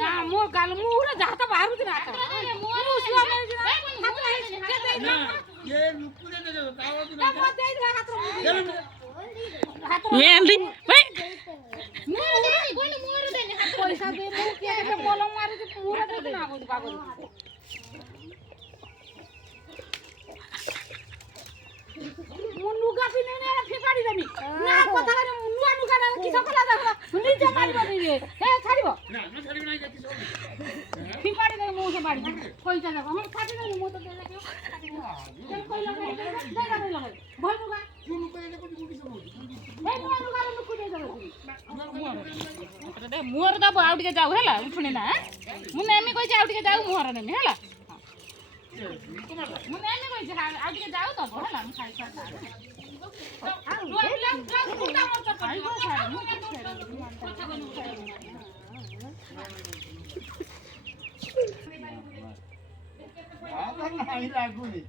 ना मो गाल मुरा जाता बाहर ना आता मुसला ना ये नुक्कू दे दे तावत ना मत दे हाथ ఏంది पैसा दे मु के बोलम मारे पूरा दे ना आगो बागो मुनुगा पिने ने फेकाडी देमी ना कथा करे नुआ नुगा ना कि सकला देखला निजे मारिबो दिबे हे छाडिबो ना ना छाड़ी नहीं जाती सब फेकाडी दे मु से मारि पैसा दे हम खाते नहीं मु तो दे दे चल कोई लगे दे दे लगे भल नुगा तू नुक्कू दे को कुटी सब हे नुआ नुगा नुकु दे दे दे मोर दब आउ टिके जाऊ हैला उठुनी ना मु नेमी कहि आउ टिके जाऊ मोर नेमी हैला मु नेमी कहि आउ टिके जाऊ दब हैला हम खाइ खा नहीं लागू नहीं